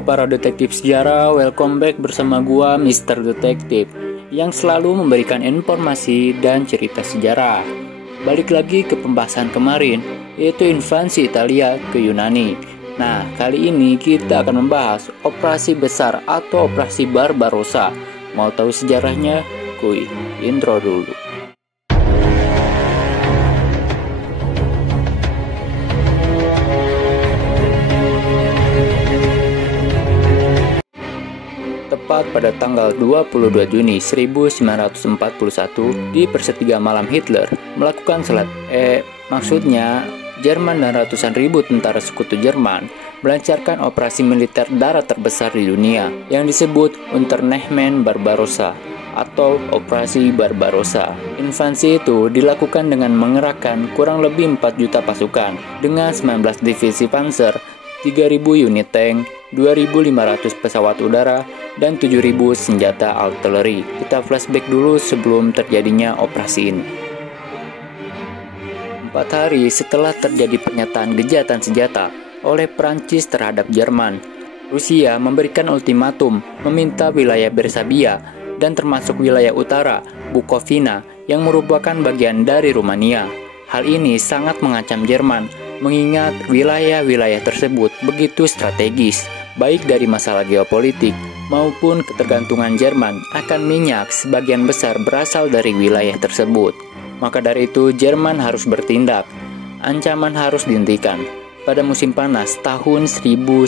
Halo para detektif sejarah, welcome back bersama gua Mr. Detektif yang selalu memberikan informasi dan cerita sejarah. Balik lagi ke pembahasan kemarin, yaitu invasi Italia ke Yunani. Nah, kali ini kita akan membahas operasi besar atau operasi Barbarossa. Mau tahu sejarahnya? Kuy, intro dulu. Tepat pada tanggal 22 Juni 1941, di persetiga malam Hitler melakukan maksudnya Jerman dan ratusan ribu tentara sekutu Jerman melancarkan operasi militer darat terbesar di dunia yang disebut Unternehmen Barbarossa atau Operasi Barbarossa. Invasi itu dilakukan dengan mengerahkan kurang lebih 4 juta pasukan dengan 19 divisi panzer, 3.000 unit tank, 2.500 pesawat udara, dan 7.000 senjata artileri. Kita flashback dulu sebelum terjadinya operasi ini. 4 hari setelah terjadi pernyataan gencatan senjata oleh Prancis terhadap Jerman, Rusia memberikan ultimatum meminta wilayah Bersabia dan termasuk wilayah utara Bukovina yang merupakan bagian dari Rumania. Hal ini sangat mengancam Jerman, mengingat wilayah-wilayah tersebut begitu strategis, baik dari masalah geopolitik maupun ketergantungan Jerman akan minyak sebagian besar berasal dari wilayah tersebut. Maka dari itu Jerman harus bertindak. Ancaman harus dihentikan. Pada musim panas tahun 1940,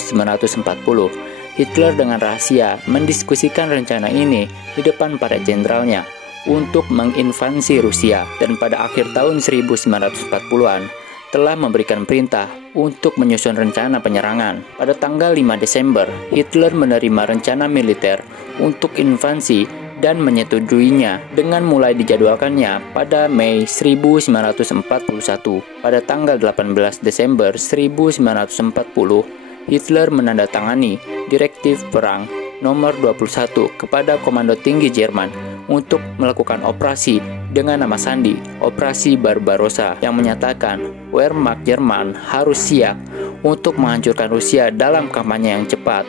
Hitler dengan rahasia mendiskusikan rencana ini di depan para jenderalnya untuk menginvasi Rusia, dan pada akhir tahun 1940-an telah memberikan perintah untuk menyusun rencana penyerangan. Pada tanggal 5 Desember, Hitler menerima rencana militer untuk invasi dan menyetujuinya dengan mulai dijadwalkannya pada Mei 1941. Pada tanggal 18 Desember 1940, Hitler menandatangani Direktif Perang nomor 21 kepada Komando Tinggi Jerman untuk melakukan operasi dengan nama sandi Operasi Barbarossa yang menyatakan Wehrmacht Jerman harus siap untuk menghancurkan Rusia dalam kampanye yang cepat.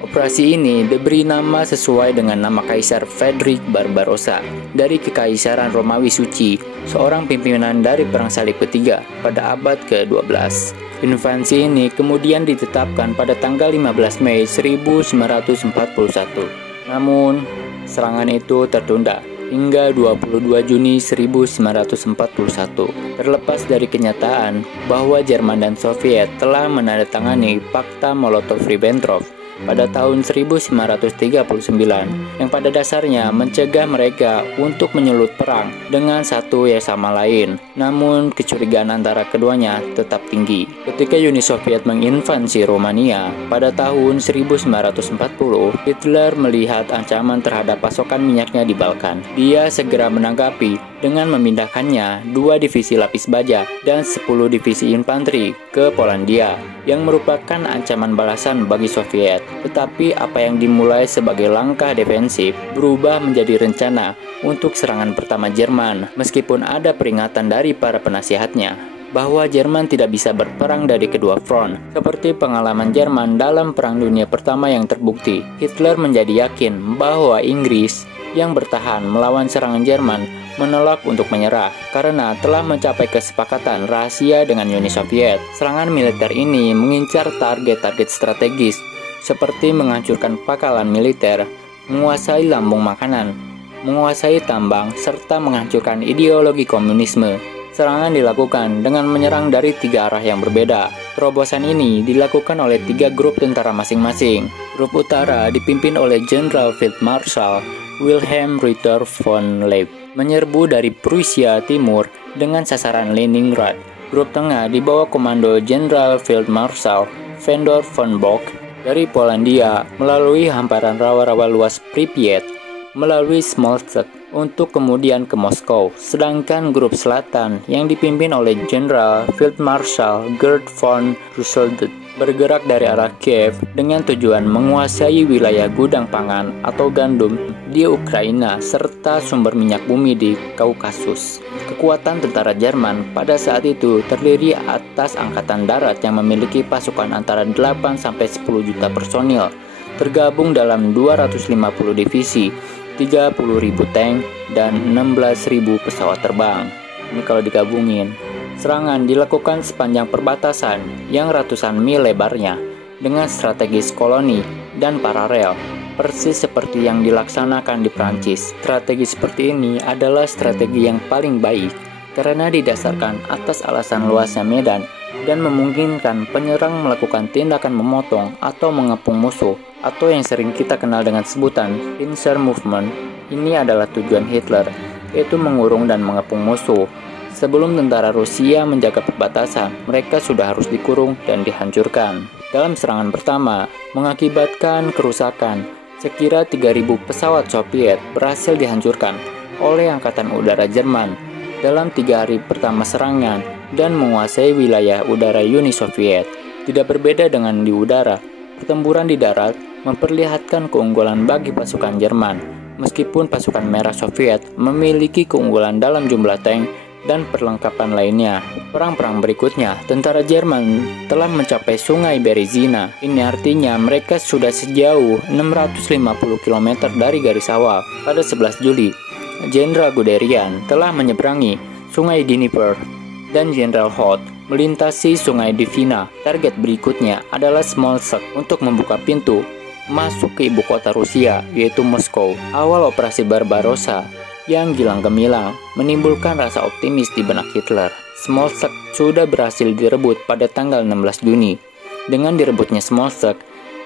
Operasi ini diberi nama sesuai dengan nama Kaisar Frederick Barbarossa dari Kekaisaran Romawi Suci, seorang pimpinan dari Perang Salib ketiga pada abad ke-12. Invasi ini kemudian ditetapkan pada tanggal 15 Mei 1941. Namun, serangan itu tertunda hingga 22 Juni 1941. Terlepas dari kenyataan bahwa Jerman dan Soviet telah menandatangani Fakta Molotov-Ribbentrop pada tahun 1939 yang pada dasarnya mencegah mereka untuk menyulut perang dengan satu yang sama lain. Namun kecurigaan antara keduanya tetap tinggi. Ketika Uni Soviet menginvasi Rumania pada tahun 1940, Hitler melihat ancaman terhadap pasokan minyaknya di Balkan. Dia segera menanggapi dengan memindahkannya 2 divisi lapis baja dan 10 divisi infanteri ke Polandia yang merupakan ancaman balasan bagi Soviet. Tetapi apa yang dimulai sebagai langkah defensif berubah menjadi rencana untuk serangan pertama Jerman, meskipun ada peringatan dari para penasihatnya bahwa Jerman tidak bisa berperang dari kedua front. Seperti pengalaman Jerman dalam Perang Dunia Pertama yang terbukti, Hitler menjadi yakin bahwa Inggris yang bertahan melawan serangan Jerman menolak untuk menyerah karena telah mencapai kesepakatan rahasia dengan Uni Soviet. Serangan militer ini mengincar target-target strategis seperti menghancurkan pangkalan militer, menguasai lambung makanan, menguasai tambang, serta menghancurkan ideologi komunisme. Serangan dilakukan dengan menyerang dari 3 arah yang berbeda. Terobosan ini dilakukan oleh 3 grup tentara masing-masing. Grup utara dipimpin oleh Jenderal Field Marshal Wilhelm Ritter von Leeb, menyerbu dari Prusia Timur dengan sasaran Leningrad. Grup tengah di bawah komando Jenderal Field Marshal Fedor von Bock dari Polandia melalui hamparan rawa-rawa luas Pripyat melalui Smolsk untuk kemudian ke Moskow. Sedangkan grup selatan yang dipimpin oleh Jenderal Field Marshal Gerd von Rundstedt bergerak dari arah Kiev dengan tujuan menguasai wilayah gudang pangan atau gandum di Ukraina serta sumber minyak bumi di Kaukasus. Kekuatan tentara Jerman pada saat itu terdiri atas angkatan darat yang memiliki pasukan antara 8-10 juta personil tergabung dalam 250 divisi, 30.000 tank, dan 16.000 pesawat terbang. Ini kalau digabungin. Serangan dilakukan sepanjang perbatasan yang ratusan mil lebarnya dengan strategis koloni dan paralel, persis seperti yang dilaksanakan di Prancis. Strategi seperti ini adalah strategi yang paling baik karena didasarkan atas alasan luasnya medan dan memungkinkan penyerang melakukan tindakan memotong atau mengepung musuh, atau yang sering kita kenal dengan sebutan pincer movement. Ini adalah tujuan Hitler, yaitu mengurung dan mengepung musuh. Sebelum tentara Rusia menjaga perbatasan, mereka sudah harus dikurung dan dihancurkan. Dalam serangan pertama, mengakibatkan kerusakan, sekira 3.000 pesawat Soviet berhasil dihancurkan oleh Angkatan Udara Jerman dalam 3 hari pertama serangan dan menguasai wilayah udara Uni Soviet. Tidak berbeda dengan di udara, pertempuran di darat memperlihatkan keunggulan bagi pasukan Jerman, meskipun pasukan merah Soviet memiliki keunggulan dalam jumlah tank dan perlengkapan lainnya. Perang-perang berikutnya, tentara Jerman telah mencapai Sungai Berezina. Ini artinya mereka sudah sejauh 650 km dari garis awal. Pada 11 Juli, Jenderal Guderian telah menyeberangi Sungai Dnieper dan Jenderal Hoth melintasi Sungai Dvina. Target berikutnya adalah Smolensk untuk membuka pintu masuk ke ibu kota Rusia, yaitu Moskow. Awal operasi Barbarossa yang gilang gemilang menimbulkan rasa optimis di benak Hitler. Smolensk sudah berhasil direbut pada tanggal 16 Juni. Dengan direbutnya Smolensk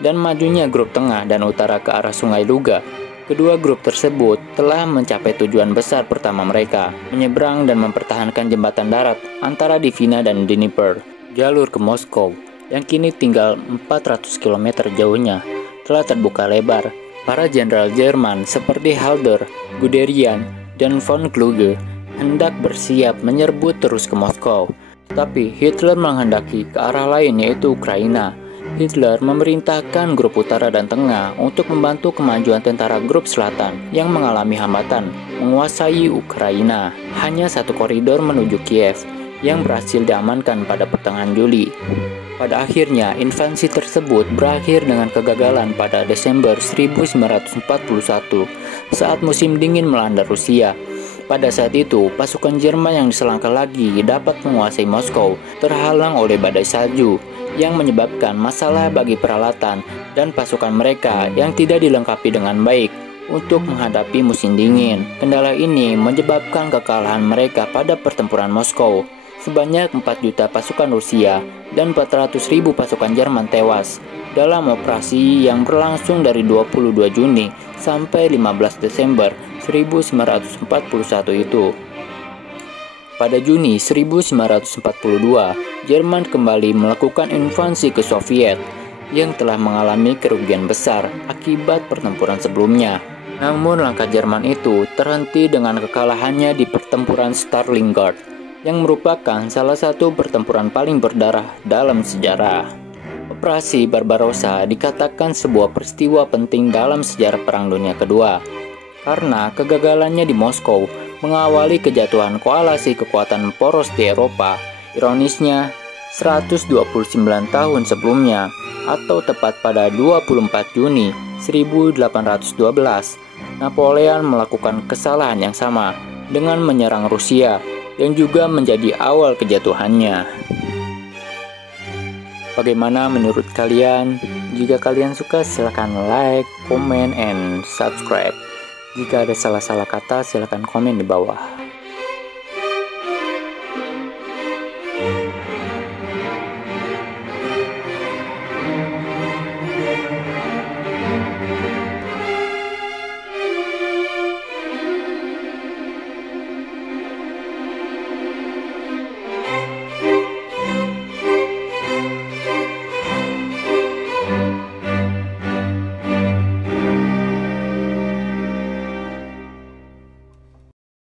dan majunya grup tengah dan utara ke arah Sungai Luga, kedua grup tersebut telah mencapai tujuan besar pertama mereka, menyeberang dan mempertahankan jembatan darat antara Dvina dan Dnieper. Jalur ke Moskow, yang kini tinggal 400 km jauhnya, telah terbuka lebar. Para jenderal Jerman seperti Halder, Guderian, dan von Kluge hendak bersiap menyerbu terus ke Moskow. Tapi Hitler menghendaki ke arah lain, yaitu Ukraina. Hitler memerintahkan grup utara dan tengah untuk membantu kemajuan tentara grup selatan yang mengalami hambatan menguasai Ukraina. Hanya satu koridor menuju Kiev yang berhasil diamankan pada pertengahan Juli. Pada akhirnya, invasi tersebut berakhir dengan kegagalan pada Desember 1941 saat musim dingin melanda Rusia. Pada saat itu, pasukan Jerman yang diselangkah lagi dapat menguasai Moskow terhalang oleh badai salju yang menyebabkan masalah bagi peralatan dan pasukan mereka yang tidak dilengkapi dengan baik untuk menghadapi musim dingin. Kendala ini menyebabkan kekalahan mereka pada pertempuran Moskow. Sebanyak 4 juta pasukan Rusia dan 400.000 pasukan Jerman tewas dalam operasi yang berlangsung dari 22 Juni sampai 15 Desember 1941 itu. Pada Juni 1942, Jerman kembali melakukan invasi ke Soviet yang telah mengalami kerugian besar akibat pertempuran sebelumnya. Namun langkah Jerman itu terhenti dengan kekalahannya di pertempuran Stalingrad, yang merupakan salah satu pertempuran paling berdarah dalam sejarah. Operasi Barbarossa dikatakan sebuah peristiwa penting dalam sejarah Perang Dunia Kedua, karena kegagalannya di Moskow mengawali kejatuhan koalisi kekuatan poros di Eropa. Ironisnya, 129 tahun sebelumnya, atau tepat pada 24 Juni 1812, Napoleon melakukan kesalahan yang sama dengan menyerang Rusia yang juga menjadi awal kejatuhannya. Bagaimana menurut kalian? Jika kalian suka, silahkan like, comment, and subscribe. Jika ada salah-salah kata, silahkan komen di bawah.